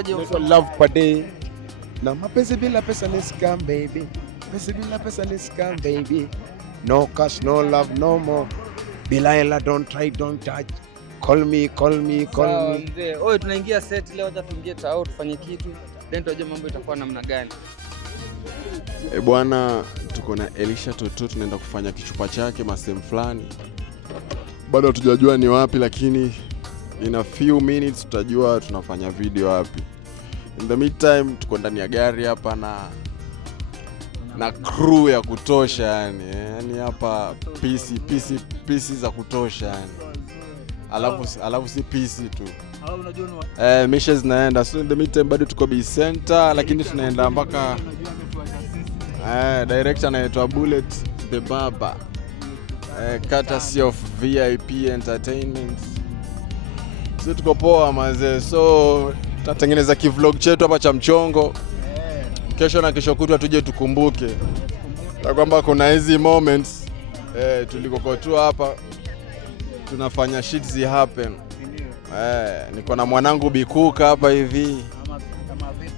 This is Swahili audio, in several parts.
Inaitwaje? Love per day. Na mapenzi bila pesa ni scam baby. Mapenzi bila pesa ni scam baby. No cash, no love, no more. Bila don't try, don't touch. Call me. Mzee, oye tunaingia set leo, hata tuingie tao tufanye kitu. Then tujue mambo itakuwa namna gani. Bwana, tuko na Elisha Toto, tunaenda kufanya kichupa chake masem fulani. Bado hatujajua ni wapi, lakini in a few minutes tutajua tunafanya video wapi. In the meantime tuko ndani ya gari hapa na crew ya kutosha yani hapa PC za kutosha yani. Alafu si PC tu. Missions zinaenda. So in the meantime bado tuko B Center, lakini tunaenda mpaka director anaitwa Bullet the Baba. Courtesy of VIP Entertainment. So tuko poa mazee. So tutatengeneza kivlog chetu hapa cha mchongo. Kesho na kesho kutwa tuje tukumbuke. Na kwamba kuna hizi moments tulikokotua hapa tunafanya shit zi happen. Niko na mwanangu Bikuka hapa hivi.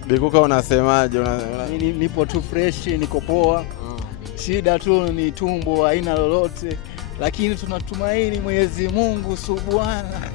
Bikuka unasemaje? Nipo tu fresh, niko poa. Shida tu ni tumbo, haina lolote, lakini tunatumaini Mwenyezi Mungu Subhana.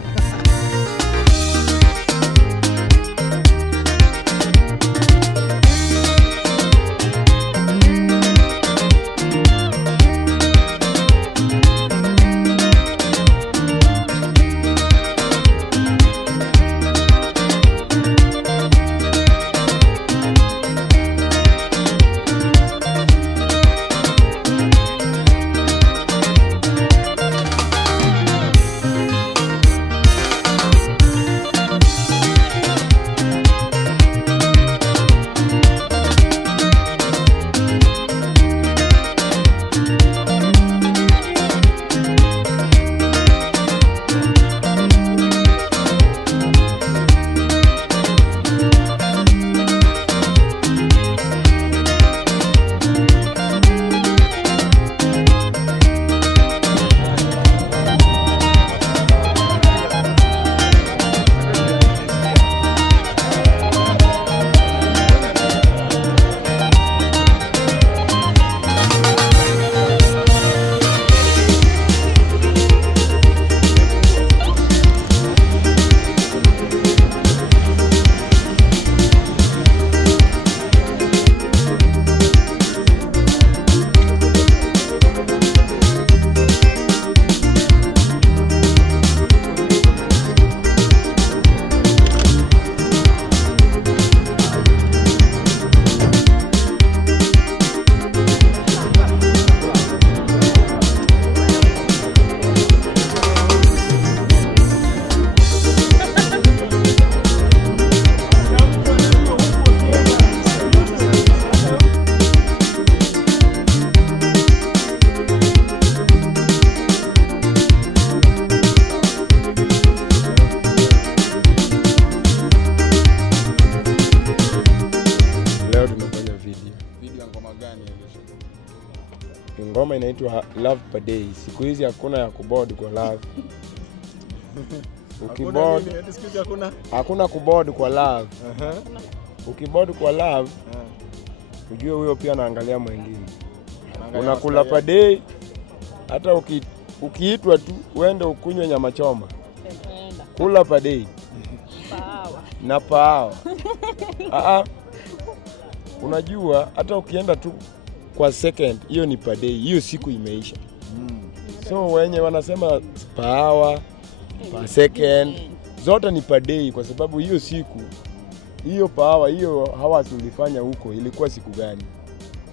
Ngoma inaitwa Love per Day. Siku hizi hakuna ya kuboard kwa love. Ukiboard hakuna kuboard kwa love. Ukiboard kwa love, ujue huyo pia anaangalia mwingine. Unakula per day, hata ukiitwa tu uende ukunywe nyama choma. Kula per day. Na pao. Unajua hata ukienda tu kwa second, hiyo ni per day, hiyo siku imeisha. So wenye wanasema per hour, per second, zote ni per day, kwa sababu hiyo siku, hiyo per hour, hiyo hours ulifanya huko ilikuwa siku gani.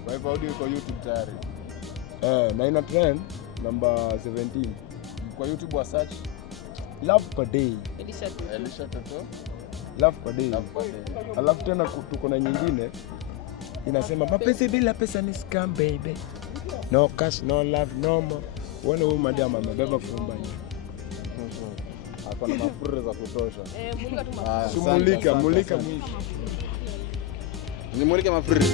Kwa hivyo audio iko YouTube tayari. Na ina trend number 17. Kwa YouTube wa search Love per Day. Elisha Toto. Love per Day. Alafu tena tuko na nyingine inasema mapenzi bila pesa ni scam baby. No cash, no love, no more. Wana huyu madam amebeba fumba hiyo. Hapa na mafurre za kutosha. Mulika mwisho. Ni mulika mafurre.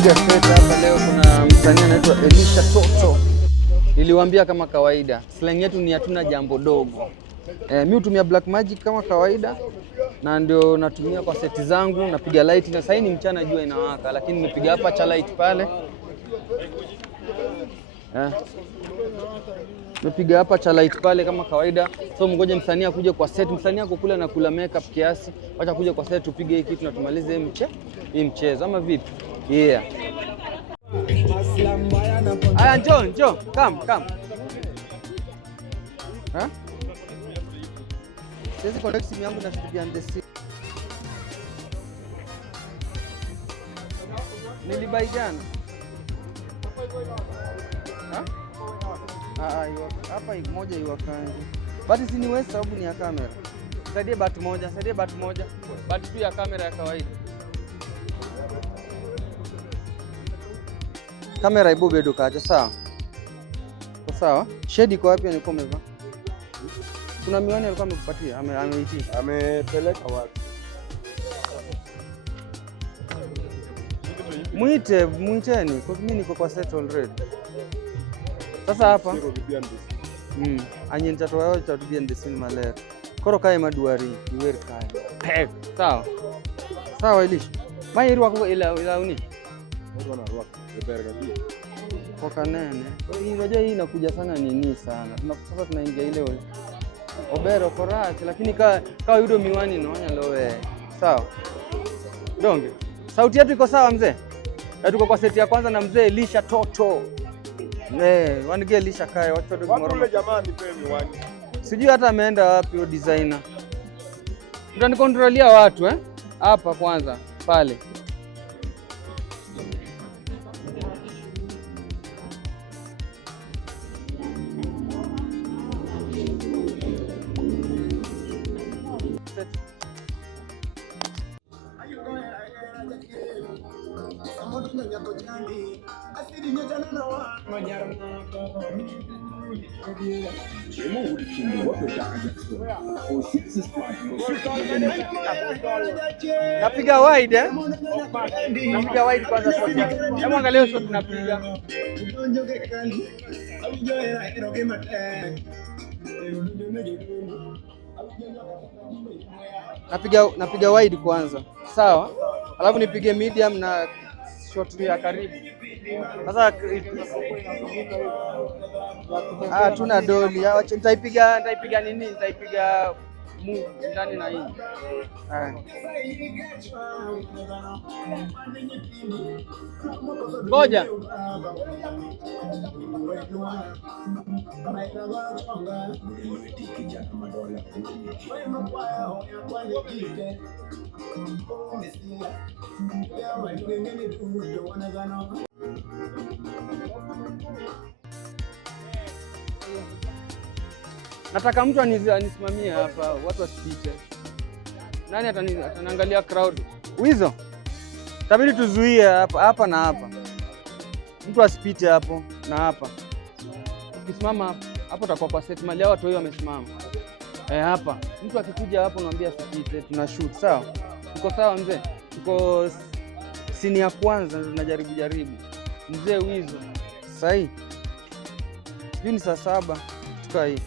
Tunapiga set hapa leo, kuna msanii anaitwa Elisha Toto. Niliwaambia kama kawaida, slang yetu ni hatuna jambo dogo. Mimi hutumia Black Magic kama kawaida na ndio natumia kwa seti zangu, napiga light na sasa ni mchana jua inawaka, lakini nimepiga hapa cha light pale. Nimepiga hapa cha light pale kama kawaida. So mngoje msanii akuje kwa set, msanii ako kula na kula makeup kiasi. Acha kuja kwa set tupige hii kitu na tumalize hii mchezo ama vipi? Yeah. Aya, njoo, come. Sisi connect simu yangu na studio and the scene. Nilibai jana. Hapa moja iwakani. Bati si niwe sababu ni ya kamera. Saidie bat moja. Bati tu ya kamera ya kawaida. Kamera ibo bedo kaje sawa? Sawa? Shade iko wapi nilikuwa umevaa? Kuna miwani alikuwa amekupatia, ameitia. Amepeleka wapi? Muiteni, kwa mimi niko kwa set already. Sasa hapa anye nitatoa yao tutubia ndesini malera. Koro kae maduari, iweri kae. Pek, sawa Elisha. Mairi wako ila uni. Watu wanaruka, beberga pia. Kwa kanene. Unajua hii inakuja sana nini sana. Sasa tunaingia ile Obero korati, lakini kawa yudo miwani naonya lowe. Sawa. Donge. Sauti yetu iko sawa mzee? Tuko kwa seti ya kwanza na mzee Elisha Toto. Wanige Elisha kae watu wadogo moro. Yule jamaa nipe miwani. Sijui hata ameenda wapi o designer. Tutanikontrolia watu hapa kwanza pale. Napiga wide napiga wide kwanza shot. Hebu angalia shot tunapiga. Napiga wide kwanza. Sawa? Alafu nipige medium na shot ya karibu. Sasa tuna doli. Nitaipiga nini? Nitaipiga ndani na hii. Ngoja. Nataka mtu anisimamie hapa, watu wasipite. Nani ataniangalia crowd? Wizo. Tabidi tuzuie hapa na hapa. Mtu asipite hapo na hapa. Ukisimama hapo utakuwa kwa set mali watu wao wamesimama. Hapa. Mtu akikuja hapo naambia asipite, tuna shoot, sawa? Uko sawa mzee? Tuko sini ya kwanza tunajaribu. Mzee Wizo. Sahi. Sijui ni saa 7 tukaa hii.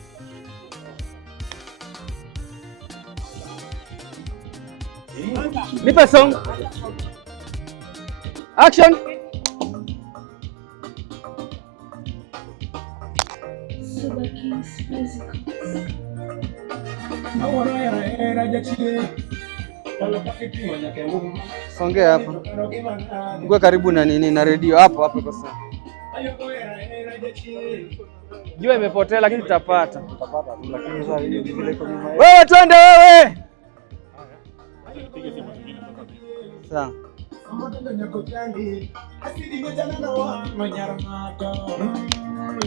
Nipe song. Action. Songea hapa. Uko karibu na nini na redio hapo iko sawa. Jua imepotea lakini tutapata. Lakini sasa hiyo vile iko nyuma. Wewe twende wewe. Sawa.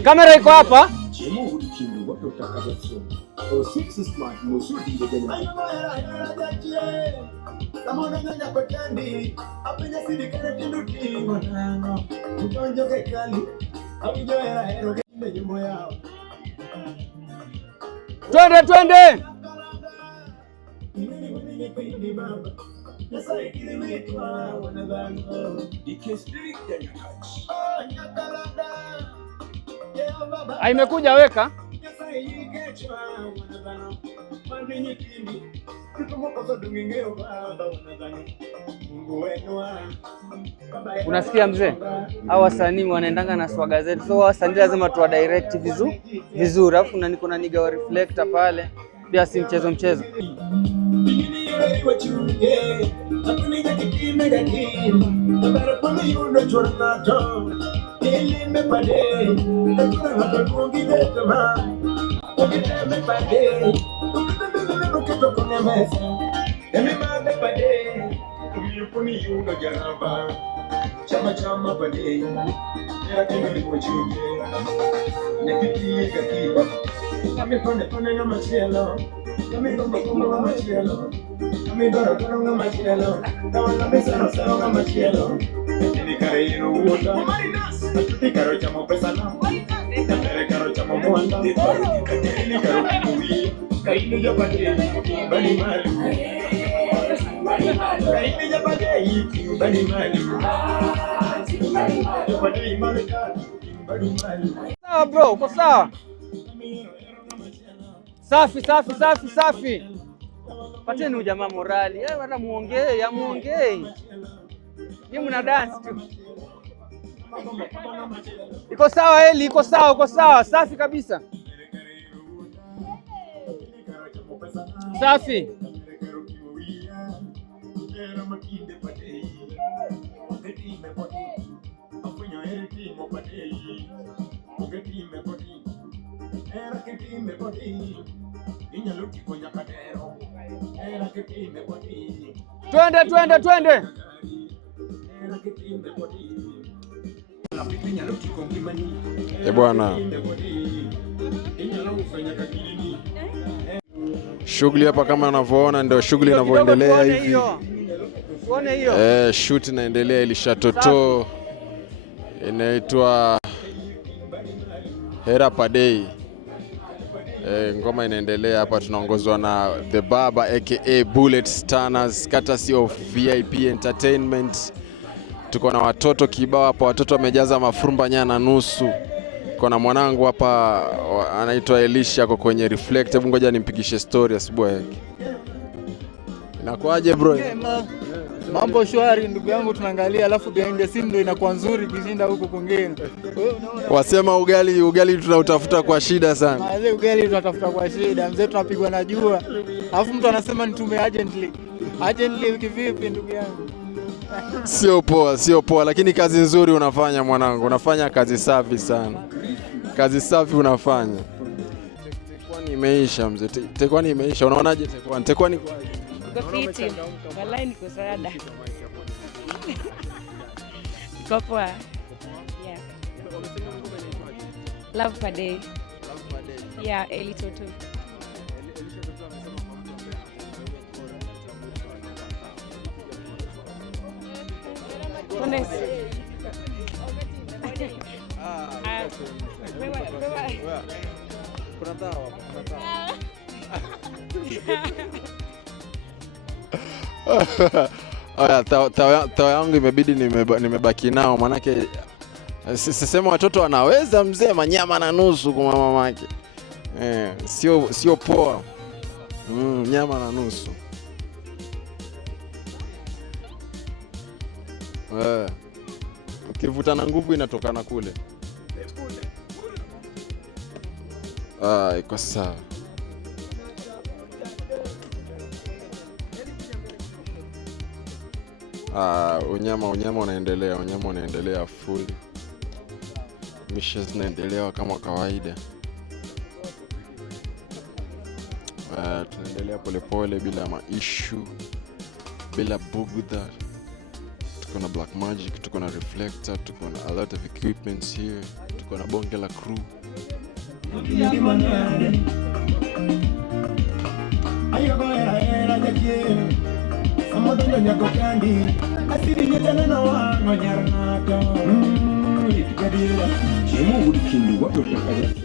Kamera iko hapa. Twende. Imekuja weka. Unasikia mzee? Hao wasanii wanaendanga na swaga zetu. So wasanii lazima tuwa direct vizuri. Alafu niko na niga wa reflector pale. Pia si mchezo. Chama padei era kama nikuchunge nikipiga kiba kama pone na machelo kama ngoma machelo kama dora na machelo kama pesa na machelo ni karaino uta ni karo chama pesa na ni karo chama mwanda ni karo kuwi kaini ya padei bali mali kaini ya padei bali mali. Sawa bro, uko sawa? Safi. Pateni ujamaa morali. Hata muongee. Ni mna dance tu. Iko sawa Eli, iko sawa. Safi kabisa. Safi. Twende. Bwana, shughuli hapa kama unavyoona ndio shughuli inavyoendelea hivi. Tuone hiyo. Shoot inaendelea Elisha Toto. Inaitwa Hera Padei. Ngoma inaendelea hapa, tunaongozwa na The Baba aka Bullet Stanners, courtesy of VIP Entertainment. Tuko na watoto kibao hapa, watoto wamejaza mafurumba nyana nusu. Tuko na mwanangu hapa anaitwa Elisha, ako kwenye reflect. Hebu ngoja nimpigishe story asubuhi yake. Inakuaje bro? Mambo shwari ndugu yangu, tunaangalia alafu behind the scene ndio inakuwa nzuri kushinda huko kwingine. Wasema ugali tunautafuta kwa shida sana. Wale ugali tunatafuta kwa shida. Mzee tunapigwa na jua. Alafu mtu anasema nitume urgently. Urgently kivipi ndugu yangu? Sio poa lakini kazi nzuri unafanya mwanangu. Unafanya kazi safi sana. Kazi safi unafanya. Tekwani imeisha mzee. Tekwani imeisha. Unaonaje Tekwani? Tekwani kwa fiti. Wallahi niko sada. Niko poa. Yeah. Love Padei. Yeah, Eli Toto. Tawa yangu imebidi nimebaki nao, manake sisema watoto wanaweza mzee manyama na nusu kwa mamake. Sio poa. Nyama na nusu. Ukivuta na nguvu inatokana kule. Iko sawa. Unyama unaendelea full. Misha zinaendelea kama kawaida. Tunaendelea polepole bila maishu, bila bugudha. Tuko na Black Magic, tuko na Reflector, tuko na a lot of equipments here. Tuko na bonge la crew.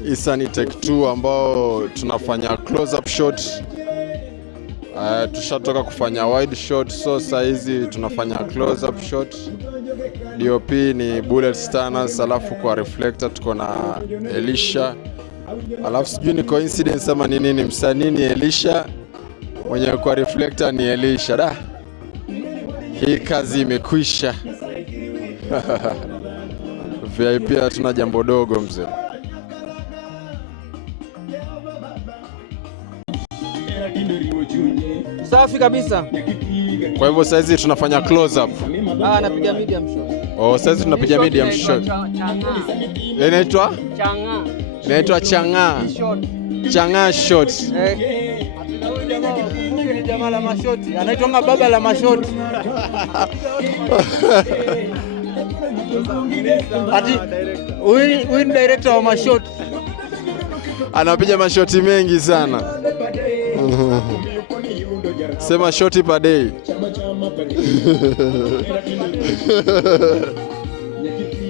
Isa ni take 2 ambao tunafanya close up shot Tushatoka kufanya wide shot, so saizi tunafanya close up shot. DOP ni bullet stunners, alafu kwa reflector tuko na Elisha. Alafu sijui ni coincidence ama ni nini, msanii ni Elisha, mwenye kwa reflector ni Elisha. Da, hii kazi imekwisha. VIP hatuna jambo dogo mzee. Safi kabisa. Kwa hivyo saizi tunafanya close up. Napiga medium shot. Oh, saizi tunapiga medium shot. Inaitwa? Chang'aa. Inaitwa chang'aa. Chang'aa shot. Ni jamaa la mashoti. Anaitwa baba la mashoti. Ati huyu ni director wa mashoti. Anapiga mashoti mengi sana. Sema shoti per day.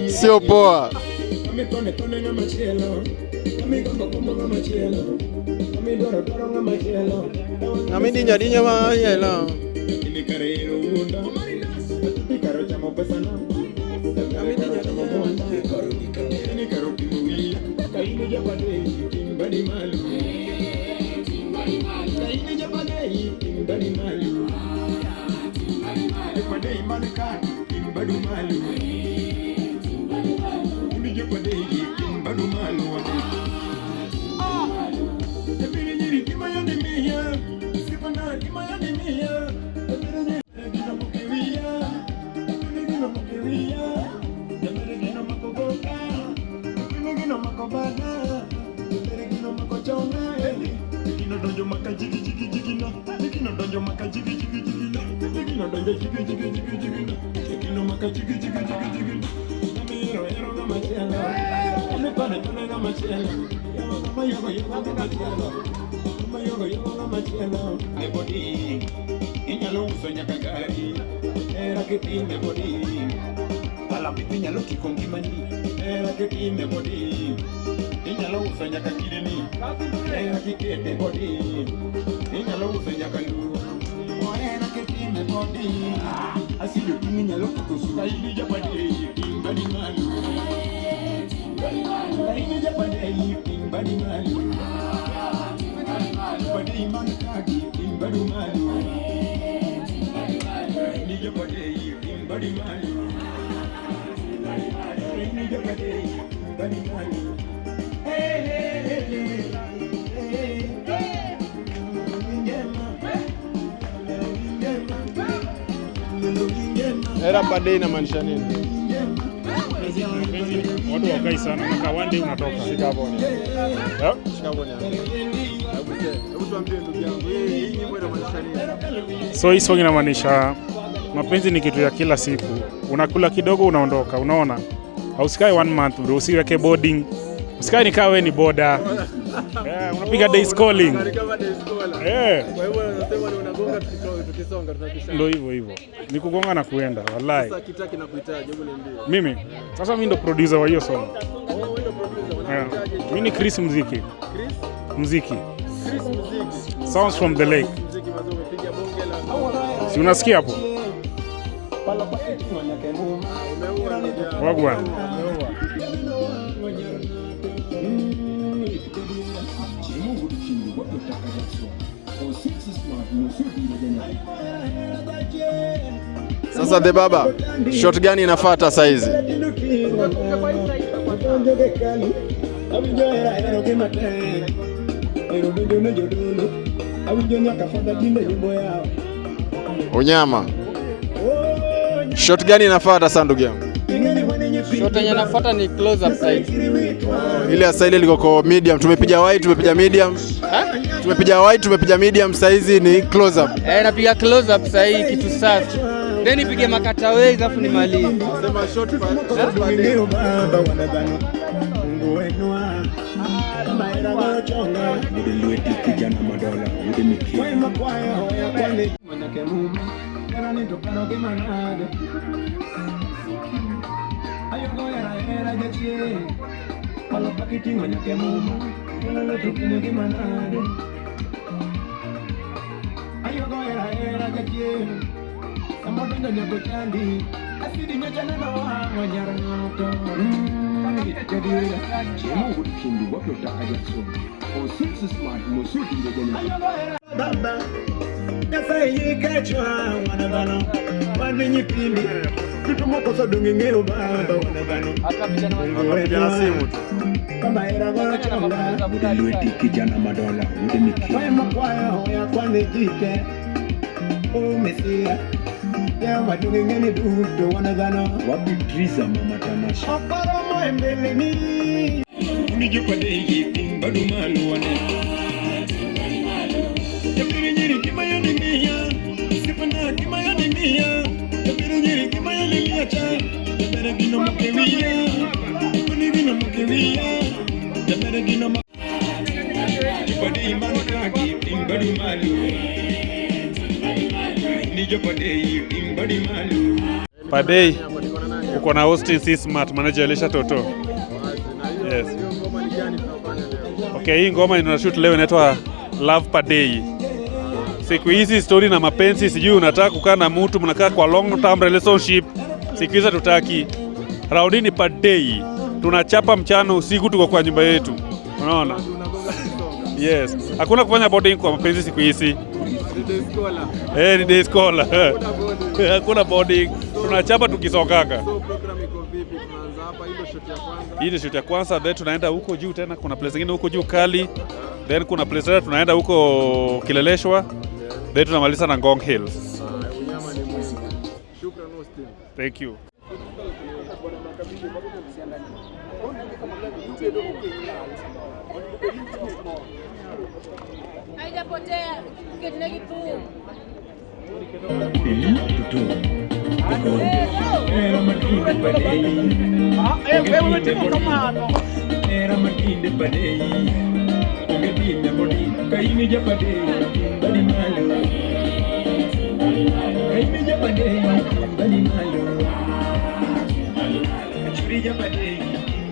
Sio poa. Dinya mahela. Era per day inamaanisha nini? Watu wakai sana, maka one day unatoka. Shika hapo ni. Shika hapo ni. Hebu tuambie ndugu yangu, hii nyimbo inamaanisha nini? So hii song inamaanisha mapenzi ni kitu ya kila siku. Unakula kidogo unaondoka, unaona? Hausikai 1 month bro, usiweke boarding. Usikai nikaa wewe ni boda. Unapiga days calling. Kwa hivyo unasema ni unagonga tukisonga tunakisha. Ndio hivyo. Ni kugonga na kuenda, wallahi. Sasa kitaki na kuhitaji, hebu niambie. Mimi? Sasa mimi ndo producer wa hiyo song. Wewe ndo producer. Mimi ni Chris Mziki. Chris Mziki. Mziki. Sounds from the lake. Mziki mazo umepiga bonge la. Si unasikia hapo? Wagwan. Sasa the baba, shot gani inafuata saizi? Unyama. Shot gani inafuata sasa ndugu yangu? Shot yenye inafuata ni close up side. Ile ya side liko kwa medium, tumepiga wide, tumepiga medium. Tumepiga wide, tumepiga medium, saizi ni close up. Napiga close up sasa kitu safi. Then nipige makata ways afu nimalize. Sema shot pa. Ayo goera era gakie. Samodo nyako chandi. Asidi nyachana na wanyara ngato. Jadi chemu ukindu wapo takaja somo. O six smart no suti ngejana. Ayo goera baba. Nafai kachwa wanabano. Wanenyi pindi. Kitu moko so dungengero baba wanabano. Hata vijana Vijana simu tu. Kama era gocha. Udilueti kijana madola. Udimiki. Wema kwaya hoya kwane jike. Mesia ya wadungengeni duto wanagano wabitrisa mama tamasha opara moembele ni unijupade yiting badumalu wane yabiru nyiri kimayoni miya sipana kimayoni miya yabiru nyiri kimayoni miya cha yabere gino mkewiya kuni gino mkewiya yabere gino jupade imani kaki yiting badumalu Padei uko na Austin C Smart, manager Elisha Toto. Yes. Okay, hii ngoma tunashoot leo inaitwa Love Padei. Siku hizi story na mapenzi, sijui unataka kukaa na mtu mnakaa kwa long term relationship. Siku hizi tutaki. Raundi ni Padei. Tunachapa mchana usiku tuko kwa nyumba yetu. Unaona? Yes. Hakuna kufanya boarding kwa mapenzi siku hizi. Ni day scholar. Hakuna boarding. Tunachapa tukisokaka. So program iko vipi? Tunaanza hapa ile shot ya kwanza. Hii ni shoot ya kwanza, then tunaenda huko juu tena, kuna place nyingine huko juu Kali. Then kuna place tena tunaenda huko Kileleshwa. Then tunamaliza na Ngong Hills. Unyama ni mwingi. Shukran Austin. Thank you. Haijapotea kile kitu. Era matinde padei. Ungetinda bodi. Kaini japadei. Badi malo. Kaini japadei. Badi malo. Churi japadei.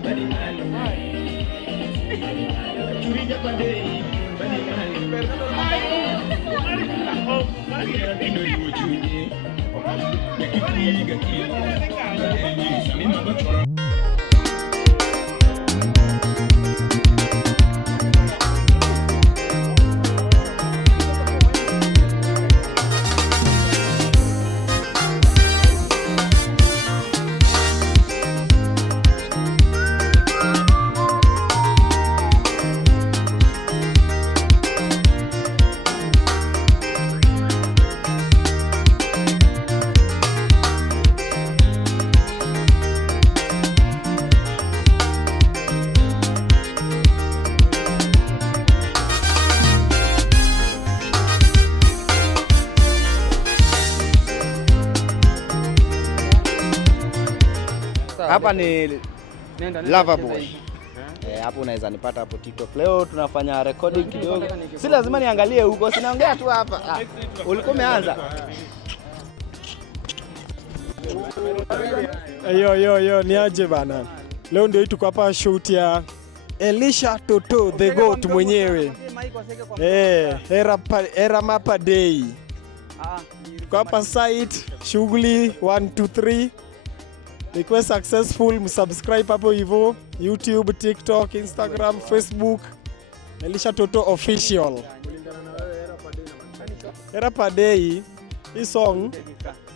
Badi malo. Churi japadei. Badi malo. Ino ni uchunye. Yakipiga kitu. Salima bachora. Hapa ni Loverboy. Hapo unaweza nipata hapo TikTok. Leo tunafanya recording kidogo. Si lazima niangalie huko, sinaongea tu hapa. Ulikuwa umeanza. Yo, ni aje bana. Leo ndio tuko hapa shoot ya Elisha Toto the goat mwenyewe. Era Mapa Day. Kwa hapa site shughuli 1 2 3. Ikuwe successful, msubscribe hapo hivyo, YouTube, TikTok, Instagram, Facebook, Elisha Toto official. Era Padei, hii song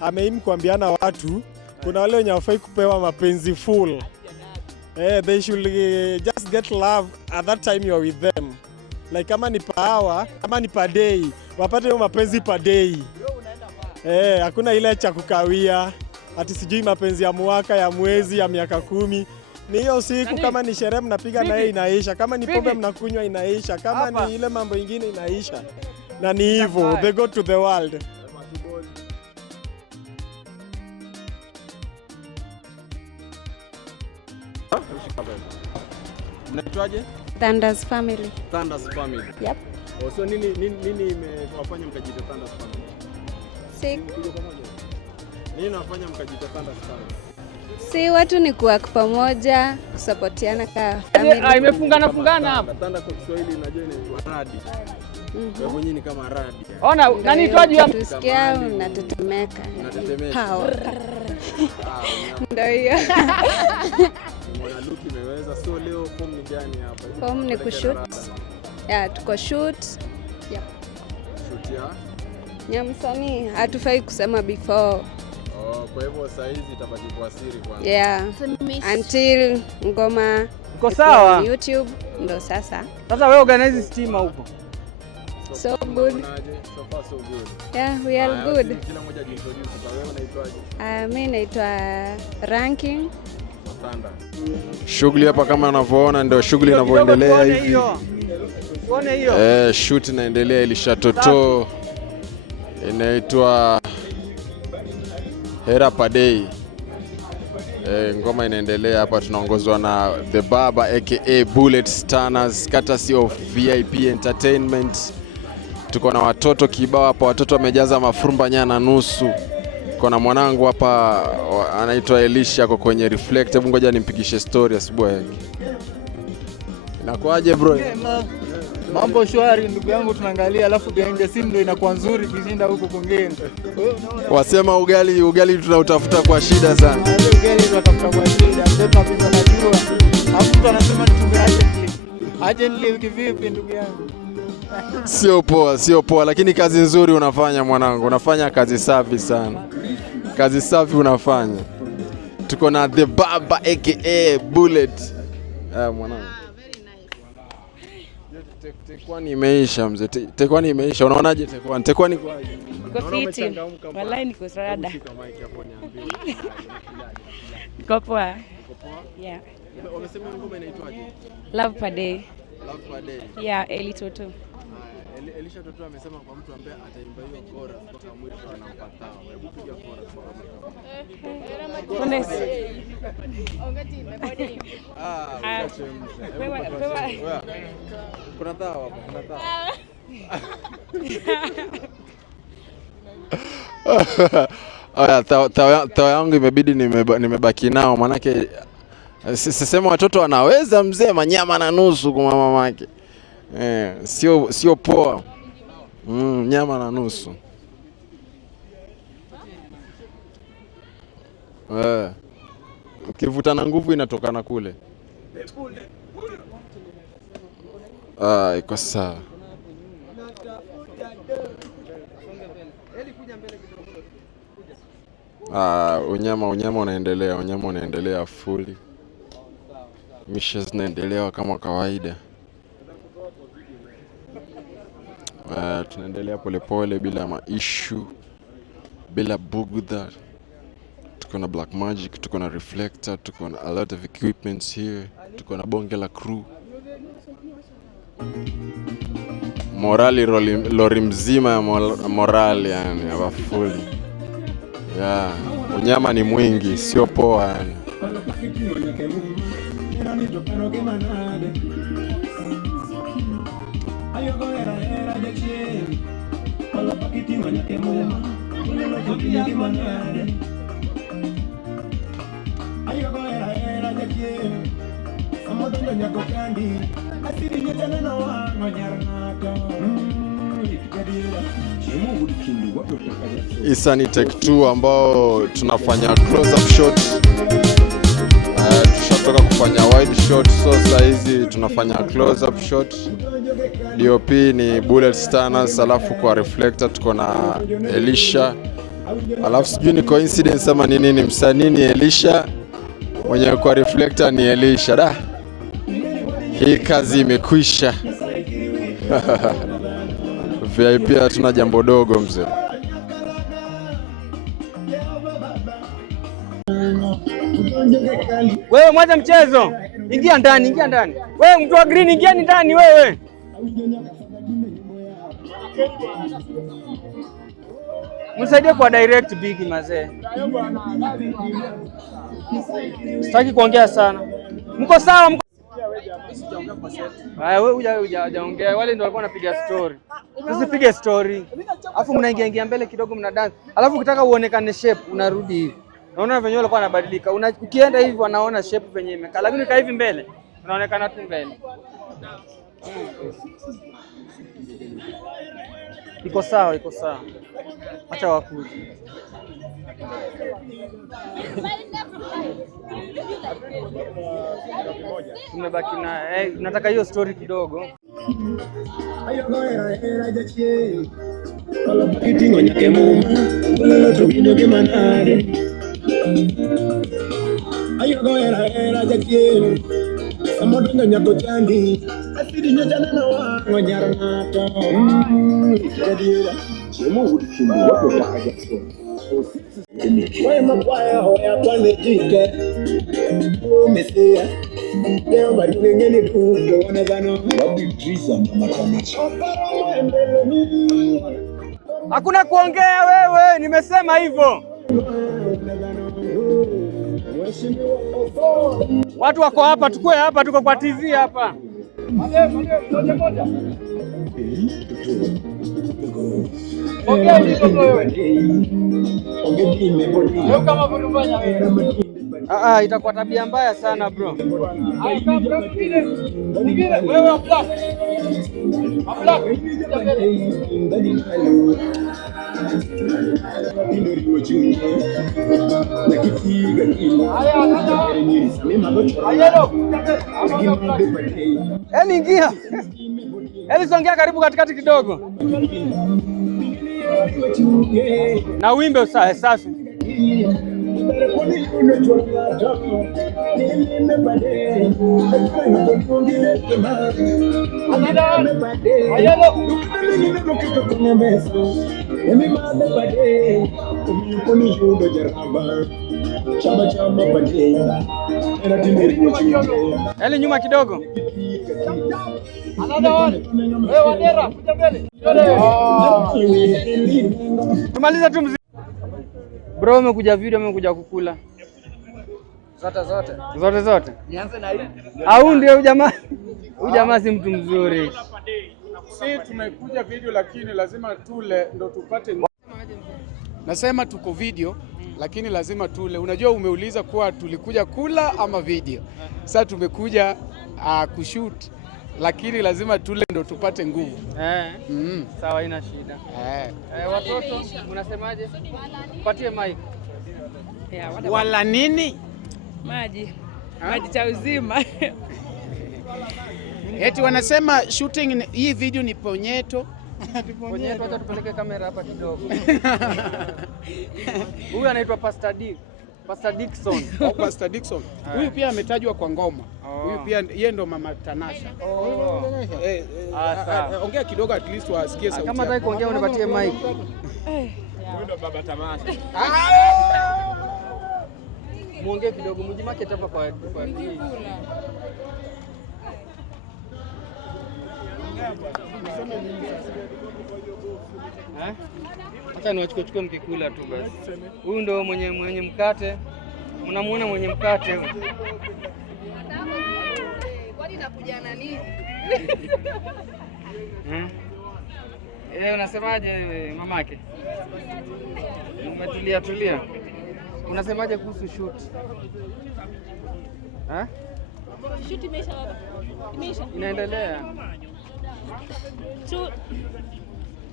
ameim kuambiana watu, kuna wale wenye hawafai kupewa mapenzi full. They should just get love at that time you are with them. Like kama ni pahawa, kama ni Padei, wapate hiyo mapenzi Padei. Hakuna ile cha kukawia. Ati sijui mapenzi ya mwaka, ya mwezi, ya miaka 10. Ni hiyo siku, kama ni sherehe mnapiga na yeye inaisha. Kama ni pombe mnakunywa inaisha. Kama ni ile mambo ingine inaisha. Na ni hivyo, they go to the world. Mnaitwaje? Thunders Family. Thunders Family. Yep. So nini imewafanya mkajiita Thunders Family? Nini nafanya mkajiita Thunders Family? Si watu ni kuwork pamoja, kusapotiana kama family. Imefungana hapa. Thunder kwa Kiswahili unajua ni radi. Wewe nyinyi kama radi. Ona nani toaje hapa? Tusikia unatetemeka. Unatetemeka. Ndio hiyo. Mwana look imeweza. So leo form ni gani hapa? Form ni kushoot. Tuko shoot. Shoot ya? Nyamsanii hatufai kusema before. Kwa hivyo saa hizi itabaki kwa siri kwanza. Until ngoma iko sawa YouTube ndo sasa. Sasa wewe organize stima huko. So good. So far so good. Yeah, we are good. Kila mmoja jintroduce. Wewe unaitwaje? Mimi naitwa Ranking. Matanda. Shughuli hapa kama unavyoona ndio shughuli inavyoendelea hivi. Uone hiyo. Shoot inaendelea Elisha Toto. Inaitwa Hera Padei. Ngoma inaendelea hapa, tunaongozwa na The Baba aka Bullet Stanners, courtesy of VIP Entertainment. Tuko na watoto kibao hapa, watoto wamejaza mafurumba nyana nusu. Tuko na mwanangu hapa anaitwa Elisha ako kwenye Reflect. Hebu ngoja nimpigishe story asubuhi yake. Inakuaje bro? Mambo shwari ndugu yangu, tunaangalia alafu behind the scene ndio inakuwa nzuri kushinda huko kwingine. Wasema ugali tunautafuta kwa shida sana. Ugali tunatafuta kwa shida. Ndio tunapita na jua. Hapo mtu anasema tutumbe urgently kivipi ndugu yangu? Sio poa lakini kazi nzuri unafanya mwanangu. Unafanya kazi safi sana. Kazi safi unafanya. Tuko na The Baba aka Bullet. Mwanangu. Tekwani imeisha mzee. Tekwani imeisha. Unaonaje Tekwani? Tekwani kwa aje? Niko fiti. Wallahi niko rada. Niko poa. Yeah. Wamesema ngoma inaitwaje? Love per day. Love per day. Yeah, Eli Toto. Elisha Toto amesema kwa mtu ambaye ataimba hiyo chora kutoka mwisho anampata. Hebu piga chora kwa mama. Kuna dawa hapo, kuna dawa. Tawa yangu imebidi nimebaki nao manake sisema watoto wanaweza mzee manyama na nusu kwa mama yake. Sio poa. Nyama na nusu. Ukivutana nguvu inatokana kule. Iko sawa. Unyama unaendelea fully. Misha zinaendelea kama kawaida. Tunaendelea polepole bila maissue, bila bugudha. Tuko na Black Magic, tuko na Reflector, tuko na a lot of equipments here, tuko na bonge la crew. Lori mzima ya morali yani, hapa fully. Yeah, unyama ni mwingi, sio poa yani. Isani Take 2 ambao tunafanya close up shot. Tushatoka kufanya wide shot, so saa hizi tunafanya close up shot. DOP ni Bullet Stanners, alafu kwa Reflector tuko na Elisha. Alafu sijui ni coincidence ama ni nini, msanii ni Elisha, mwenye kwa Reflector ni Elisha. Hii kazi imekwisha. VIP hatuna jambo dogo mzee. Wewe mwacha mchezo. Ingia ndani. Wewe mtu wa green ingia ndani wewe. Msaidie kwa direct big mazee. Sitaki kuongea sana. Mko sawa? Wewe hujaongea. Wale ndio walikuwa wanapiga story. Tusipige story. Alafu mnaingia mbele kidogo mna dance. Alafu ukitaka uonekane shape unarudi hivi. Naona venyewe walikuwa wanabadilika. Ukienda hivi wanaona shape venye imekaa. Lakini kaa hivi mbele unaonekana tu mbele. Iko sawa, iko sawa. Acha wakuje. Tumebaki na nataka hiyo story kidogo. Hakuna kuongea wewe, nimesema hivyo. Watu wako hapa, tukue hapa, tuko kwa TV hapa. Itakuwa tabia mbaya sana bro. Eli ingia. Eli songea karibu katikati kidogo. Na wimbe safi. Eli nyuma kidogo. Tumaliza tu mziki. Bro, umekuja video, umekuja kukula. Zote. Nianze na hii. Au ndio jamaa. Huyu jamaa si mtu mzuri. Si tumekuja video lakini lazima tule ndo tupate. Nasema tuko video lakini lazima tule. Unajua umeuliza kuwa tulikuja kula ama video. Sasa tumekuja kushoot lakini lazima tule ndo tupate nguvu. Sawa, ina shida. Watoto unasemaje? Patie mic. Wala nini? Maji cha uzima. Eti wanasema shooting hii video ni ponyeto. Ponyeto, hata tupeleke kamera hapa kidogo. Huyu anaitwa Pastor Dickson. Pastor Dickson. Huyu pia ametajwa kwa ngoma. Huyu pia yeye ndo Mama Tanasha. Ongea kidogo at least wasikie sauti. Kama nataka kuongea unipatie mic. Ndo Baba Tamasha. Muongee kidogo, mjimake hapa kwa Acha niwachukue mkikula tu basi. Huyu ndo mwenye mkate. Unamuona mwenye mkate huyu. Kwani nakuja na nini? Unasemaje mamake? Umetulia. Unasemaje kuhusu shoot? Shoot imeisha baba. Inaendelea.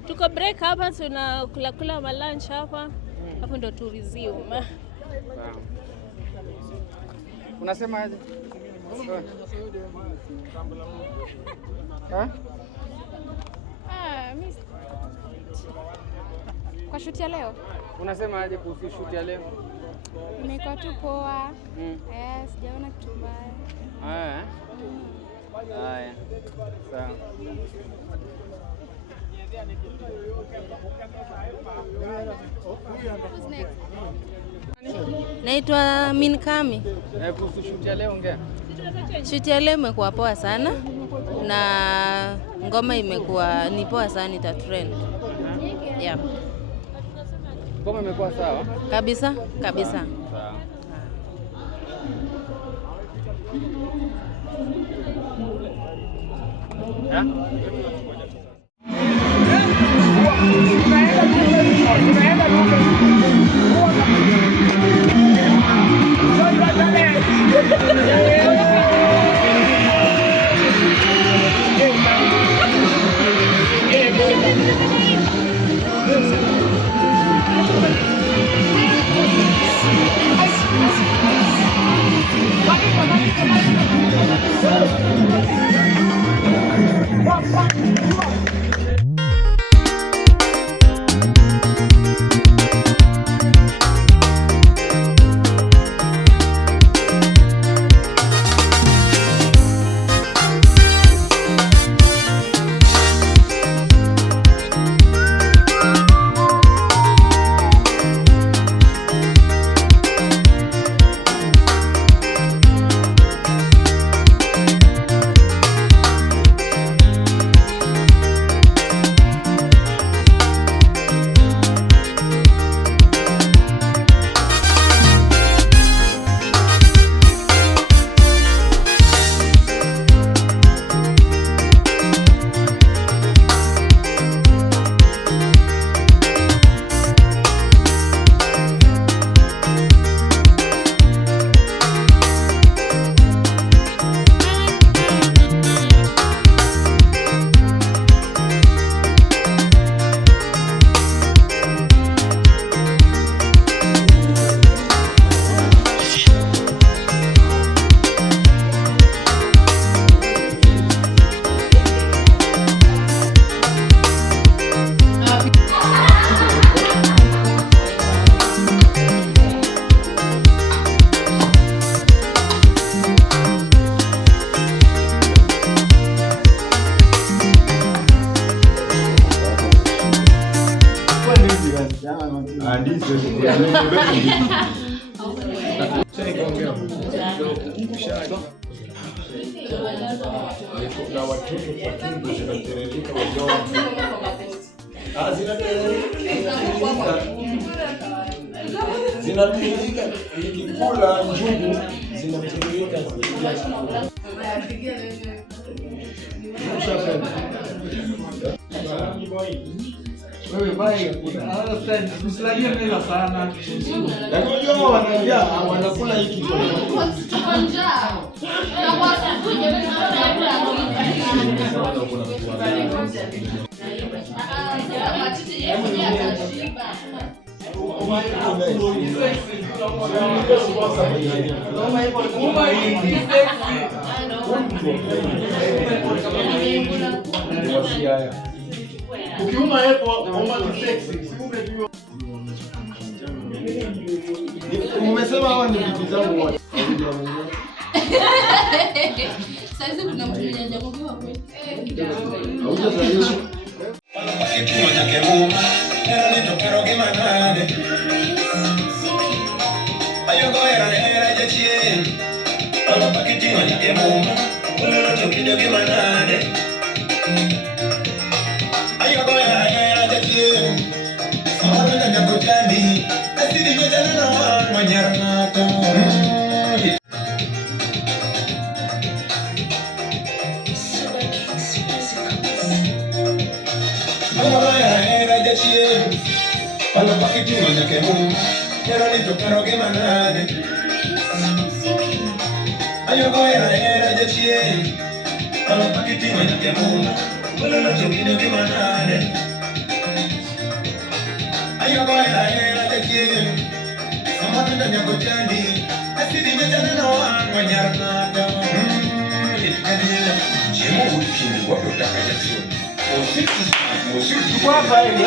Tuko break hapa, tunakula ma lunch hapa. Hapo ndo tu resume. Unasemaje? Kwa shoot ya leo? Unasemaje kuhusu shoot ya leo? Imekuwa tu poa. Sijaona kitu mbaya. Haya. Sawa. Naitwa Minkami. Kuhusu shoot ya leo ongea. Shoot ya leo imekuwa poa sana na ngoma imekuwa ni poa sana, ita trend. Yeah. Ngoma imekuwa sawa? Kabisa. Sawa. Na watoto kwa tumbo zinatiririka zinatiririka ikikula njugu zinatiririka. Wewe bai, usilagie mila sana. Lakini unajua wanajaa wanakula hiki kwa njaa. Na wasifuje ukiuma hapo omba ni sexy. Umesema hawa ni vitu zangu wote. Sasa kuna mtu mwenye kwa kweli. Haujazalisha. Palo pakiti manyake mu, era ni tokaro ke manade. Ayo go era jachie. Palo pakiti manyake mu, palo no chokino ke manade. Ayo go era jachie. Samata na nyako chandi, asidi nyachana na wan nyarnado. Adila, chemo ukini kwa kutaka jachie. Osiki kwa baile.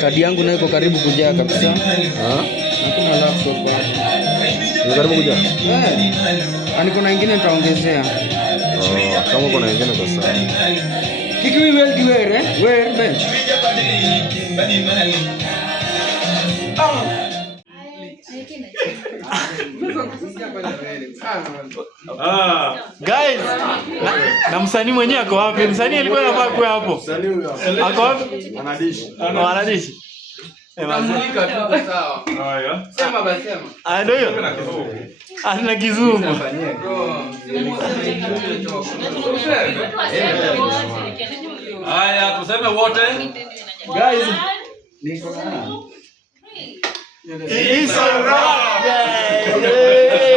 Kadi yangu nayo iko karibu kujaa kabisa. Hakuna laptop hapo. Ni karibu kujaa? Kuna ingine nitaongezea. Kama kuna ingine kwa sawa. Kiki we will do it, where ben. Guys, na msanii mwenyewe ako wapi? Msanii alikuwa anafaa kuwa hapo. Ako wapi? Anadishi. Anadishi. Unamulika tu sawa. Haya. Sema basi sema. Ndio hiyo. Ana kizungu. Haya, tuseme wote. Guys. It's alright. Yeah.